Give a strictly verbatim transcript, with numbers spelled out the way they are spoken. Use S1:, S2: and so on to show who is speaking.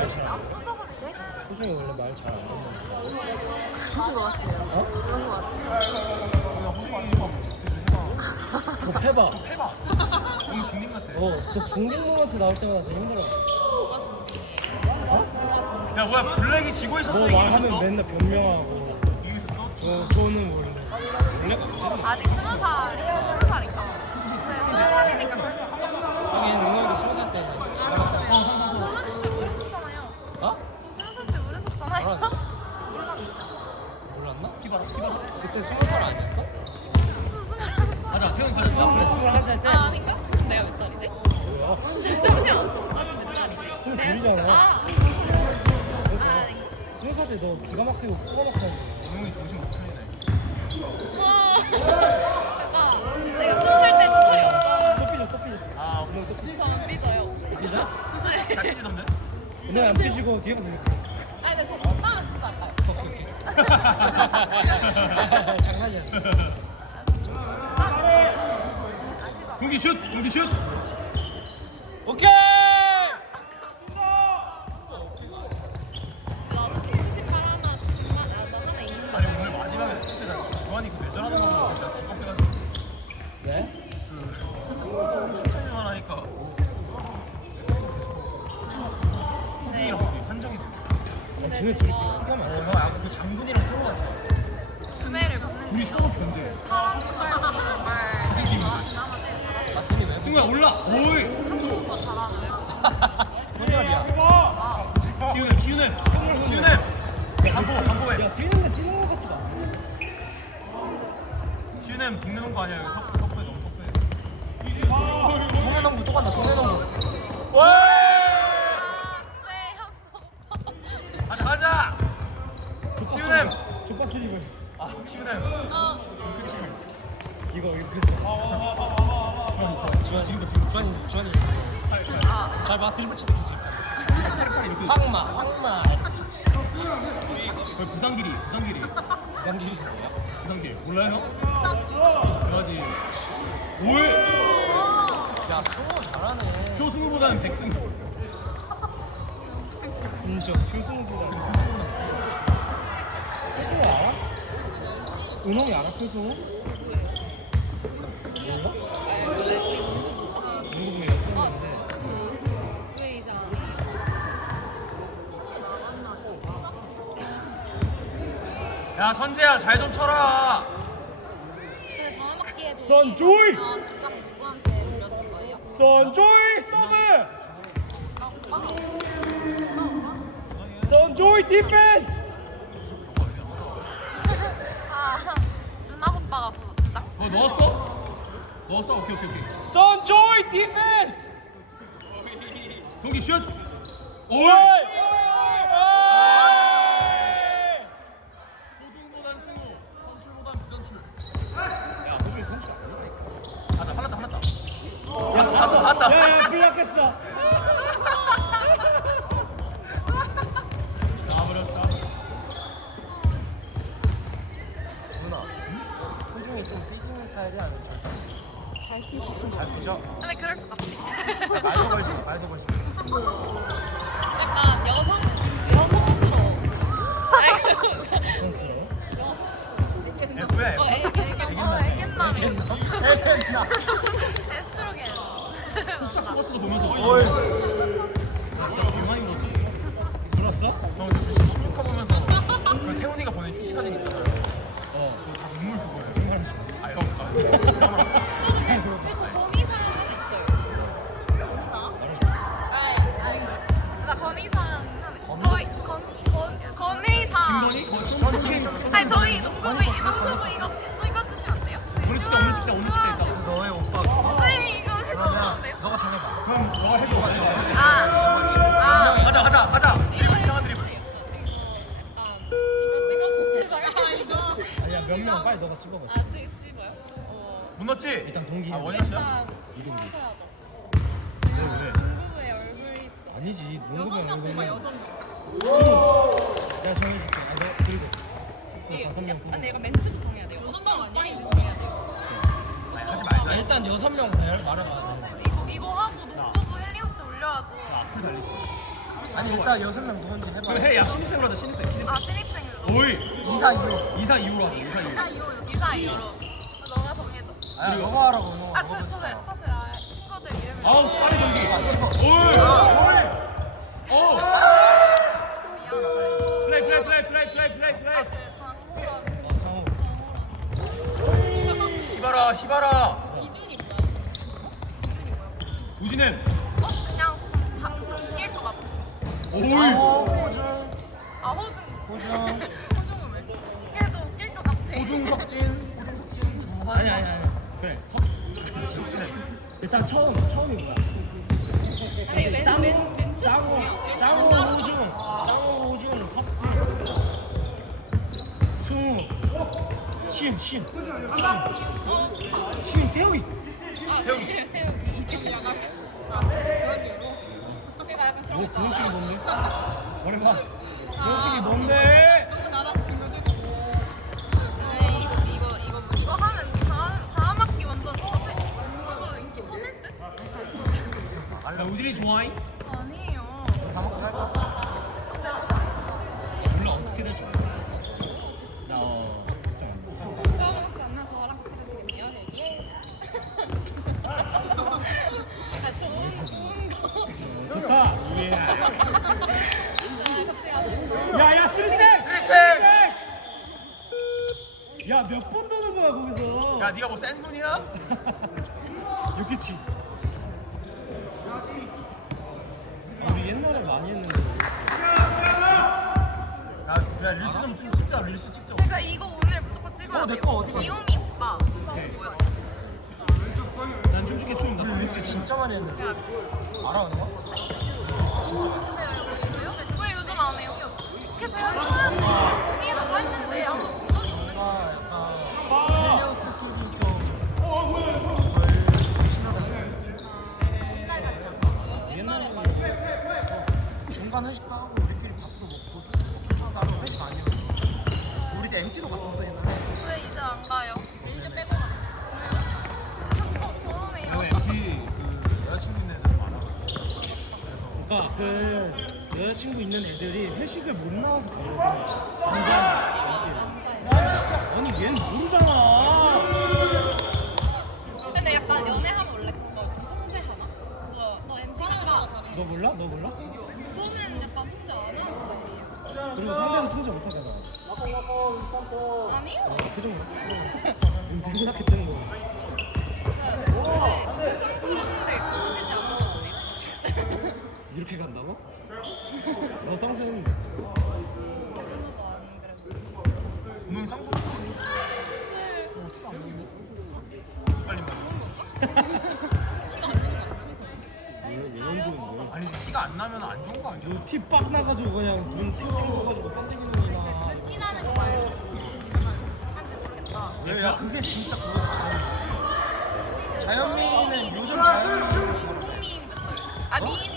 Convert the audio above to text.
S1: 잘 안 해. 호중이 원래 말 잘 안 듣는 스타일.
S2: 그런 거 같아요.
S1: 어?
S2: 그런 거 같아요.
S3: 그냥 호주 아닌 거 같아.
S1: 저 패봐.
S3: 해봐. 너무 중딩 같아.
S1: 어, 진짜 중딩 모먼트 나올 때마다 진짜 힘들어. 어?
S3: 야 뭐야 블랙이 지고 있었어
S1: 너
S3: 이기고
S1: 말하면
S3: 있었어?
S1: 맨날 변명하고.
S3: 이기고 있었어?
S1: 어, 저는 원래 원래가 언제나.
S2: 아직 스무 살, 스무 살인가? 스무 살이니까 그럴 수 있죠.
S1: 하긴 응원도 스무 살 때는.
S2: 아, 맞아요. 저는 그때 모르셨잖아요.
S1: 어?
S2: 저 스무 살 때 모르셨잖아요.
S1: 몰랐나?
S3: 피바라 피바라.
S1: 그때 스무 살 아니었어?
S2: 저 스무 살.
S3: 가자 태훈이 가자.
S1: 그래 스물한 살 때.
S2: 아, 아닌가? 내가 몇 살이지?
S1: 뭐야?
S2: 잠시만. 나 지금 몇 살이지?
S1: 스물
S2: 내가
S1: 둘이잖아.
S2: 아,
S1: 그러니까
S2: 아,
S1: 스무 살 때 너 기가 막히고 코가 막히고.
S3: 동영이 정신 못 차리네.
S2: 와. 약간 내가 스무 살 때 좀 철이 없어.
S1: 또 삐져 또 삐져.
S3: 아
S1: 너 또 삐져.
S2: 저는 삐져요.
S1: 삐져?
S2: 네.
S3: 잘 삐지던데?
S1: 너는 안 삐지고 뒤에 가서 이렇게.
S2: 아니, 근데 저 적당한 진짜 할까요?
S1: 오케이 오케이. 장난이야.
S3: 공기 슛! 공기 슛!
S1: 오케이.
S2: 나도 프린시팔 하나, 그만, 아, 나 하나 있는데.
S3: 아니 오늘 마지막에 샀을 때 나 주환이 그 뇌절하는 거 보고 진짜 기가 빼가지고
S1: 네?
S3: 그 천천히 하니까 호중이랑 우리 한정이
S1: 아, 쟤네 둘이 잠깐만.
S3: 어, 형 아까 그 장군이랑 서로 같아.
S2: 구매를 받는
S3: 둘이 서로 견제.
S2: 파란 신발, 정말 그나마 제일
S1: 아 팀이 왜?
S3: 승우야 올라! 오이!
S2: 잘하는 거 잘하는
S1: 소녀리야.
S3: 지훈은 지훈은! 지훈은! 반보 반보해!
S1: 야 뛰는 거 뛰는 거 같지가 않아.
S3: 지훈은 동네 농구 아니야 여기 턱- 턱부에 너무 턱부에
S1: 동해동부 또 간다. 동해동부.
S3: 와!
S2: 네,
S3: 가자 가자! 지훈은!
S1: 족밥 드리블.
S3: 아 지훈은!
S2: 어,
S3: 그치
S1: 이거 이거 그래서.
S3: 주환이 주환이 지금도 지금
S1: 주환이 주환이.
S2: 아,
S1: 잘 봐. 드리블 치도 계속.
S3: 팔팔 이렇게
S1: 황마 황마.
S3: 거의 부산길이 부산길이
S1: 부산길이 뭐야?
S3: 부산길 몰라요 형? 그러지 오이!
S1: 야 승우 잘하네.
S3: 표승우보다는 백승우
S1: 인정. 표승우보다. 표승우 알아? 은홍이 알아 표승우? 몰라?
S2: 우리 농구부.
S1: 누구보다 역전인데.
S2: 왜 이제 안 해?
S3: 야 선재야 잘 좀 쳐라
S2: 근데 다음 학기에
S1: 선조이!
S2: 아, 진짜 누구한테 물려줄 거예요?
S1: 선조이 서브!
S2: 아, 오빠가
S1: 선조이 디펜스!
S2: 아, 준학 오빠가 그 주장?
S3: 어 넣었어? 넣었어? 오케이 오케이 오케이
S1: 선조이 디펜스!
S3: 경기 슛! 오이!
S1: 오이!
S3: 호중보단 승우 선출보단 부선출
S1: 야 호중이 선출 아니야?
S3: 하나 하나다 하나다 야 봤어 봤다
S1: 야야 플락했어.
S3: 나와버렸어
S1: 누나 호중이 좀 삐지는 스타일이 아니면 잘
S2: 잘 뛰시죠.
S1: 잘 삐져?
S2: 근데 그럴 것 같아.
S1: 말도 걸지 말도 걸지.
S2: 약간 여성, 여성스러워.
S1: 선수요?
S3: F야
S2: 어,
S3: F
S2: 애견, 어, 애견남이. 에스트로겐.
S3: 짝 속았어도 보면서
S1: 어이.
S3: 나 진짜 개많이 먹었다
S1: 들었어?
S3: 형 진짜 십육 화 보면서 그 태훈이가 보낸 휴지 사진 있잖아요
S1: 어.
S3: 그거 다 눈물 그거예요
S1: 무슨 말인지 모르겠어.
S3: 아형 잠깐
S2: 근데 저 건의사항 하나 있어요. 건의사항?
S1: 말해줘.
S2: 아, 아, 이거. 나 건의사항 하나 있어요. 저희, 건의, 건, 건의사항. 아니, 저희 농구부, 농구부 이거 찍어주시면 안 돼요?
S3: 오늘 진짜 오늘 진짜 오늘 진짜 있다
S1: 너의 오빠.
S2: 아니, 이거 해주시면 안 돼요?
S1: 너가 정해봐.
S3: 그럼 너가 해줘 맞아
S2: 아, 아.
S3: 가자 가자 가자 드리블 이상한 드리블
S2: 이거 찍어서 제발. 아, 이거.
S1: 아니야 몇 명 빨리 너가 찍어봐.
S2: 아, 찍, 찍어요? 어.
S3: 못 넣었지?
S1: 일단 동기.
S3: 아 원샷이야?
S2: 일단
S1: 이동기.
S2: 하셔야죠.
S3: 왜 왜?
S2: 농구부의 얼굴이 진짜.
S1: 아니지 농구면
S2: 여섯 명 뽑아,
S1: 얼굴은
S2: 여섯 명.
S1: 내가 정해줄게. 아, 너 그리고 그 다섯 명.
S2: 아, 근데 이거 멘트도 정해야 돼요. 여섯 명 아니야? 정해야 돼요.
S3: 아니 하지 말자
S1: 아, 일단 여섯 명 말- 말해봐.
S2: 이거, 이거 하고 농구부 헬리오스 올려야죠.
S3: 악플 달리고
S4: 아니 일단 여섯 명 누군지 해봐.
S1: 그래 야 신입생으로 하자 신입생 신입생
S2: 아 신입생으로.
S1: 오이
S4: 이사 이호.
S1: 이사 이후로 하자 이사 이후
S2: 이사 이후로. 이사 이후로. 너가 정해줘.
S4: 아 너가 하라고 너.
S2: 아
S4: 너가
S2: 저, 사실
S4: 진짜.
S2: 사실 아, 친구들 이름을.
S1: 아우 빠르 경기
S4: 안 찍어.
S1: 오이 오이 오
S2: 미안하다.
S1: 플레이 플레이 플레이 플레이 플레이 플레이 플레이
S2: 아, 그 장호랑 친구.
S1: 장호
S3: 히바라 히바라.
S2: 이준이 뭐야?
S1: 우진은
S2: 어? 그냥 좀좀깰것 같은 친구.
S1: 오이
S4: 어 호중.
S2: 아 호중.
S4: 호중.
S2: 호중은 왜? 걔도 깰 것 같아.
S4: 호중 석진. 호중 석진 중환.
S1: 아니 아니 아니 그래 석 일단 처음 처음이 뭐야
S2: 아니 맨
S1: 짱구
S2: 맨 맨
S1: 짱구 짱구 우중 짱구 우중 석진 승우 신 신. 신 태우이
S2: 아 태우기. 약간 아 그런 식으로. 그러니까 약간 그런
S1: 뭐
S2: 거
S1: 그런 식이
S2: 있잖아.
S1: 뭔데? 오랜만 그런 식이
S2: 아,
S1: 뭔데?
S2: 너가 나랑 친구들. 에이 이거 이거 이거 이거 하면 다음 다음 학기 완전 터질 이거 인기 터질 듯?
S1: 야 우진이 좋아해?
S2: 아니에요.
S4: 다 먹고 살까?
S2: 근데
S1: 몰라 어떻게 될지 몰라 자, 어 진짜
S2: 저밖에 안 나. 저랑 같이 가시겠네요. 아 좋은 좋은 거.
S1: 좋다 예.
S2: 자 같이 가시죠.
S1: 야야 쓰리생!
S3: 쓰리생!
S1: 야몇 번 도는 거야 거기서
S3: 야 네가 뭐 센군이야?
S1: 유키치 우리 옛날에 많이 했는데
S3: 야, 야 릴스 좀, 좀 찍자 릴스 찍자.
S2: 그러니까 이거 오늘 무조건 찍어야
S4: 어,
S2: 돼요.
S4: 내 거 어디 갔어?
S2: 귀요미 오빠. 오빠 뭐야?
S1: 난 춤추게 추는 나
S4: 릴스 진짜 많이 했는데.
S2: 야,
S4: 알아 그거? 진짜 많이.
S2: 근데 왜요? 왜 요즘 안 해요? 걔 제가 싫어하는데 언니가 다 했는데 아무도 본 적이 없는 거.
S4: 뭔가 약간 헬리오스끼리 좀덜 신나는
S2: 옛날 같은 옛날에 막
S4: 중간 회식도 하고 우리끼리 밥도 먹고 술 먹고 나도 회식 많이 해. 우리 때 엠티도 갔었어 옛날에.
S2: 왜 이제 안 가요? 이제 빼고 가요. 서운해요.
S3: 그 여자친구 있는 애들 많아가지고. 그래서
S1: 아, 그 여자친구 있는 애들이 회식을 못 나와서 가거든 남자 아니 얘는 모르잖아
S2: 근데 약간 연애하면 원래 그런 거좀 통제하나? 너, 너 엠티가
S1: 너 몰라? 너 몰라?
S2: 저는 약간 통제 안 하는 스타일이에요.
S1: 그리고 상대는 통제 못 하잖아
S2: 아니요.
S1: 그 정도 넌 생각했던 거
S2: 근데 쌍수하는데 쳐지지 않는데.
S1: 이렇게 간다고? 너 쌍수는
S3: 운동이 상수 빨리 말해.
S1: 얘는 좀 뭐야
S3: 아니 티가 안 나면 안 좋은 거 아니야?
S1: 너티빡 나가지고 그냥 눈 팅팅 떠가지고 딴데기는이나
S2: 그 티나는 거 말고 한지 모르겠다.
S4: 야 그게 진짜 그거지 자연미. 자연미는 요즘 자연미.
S2: 공민 됐어요. 아 미인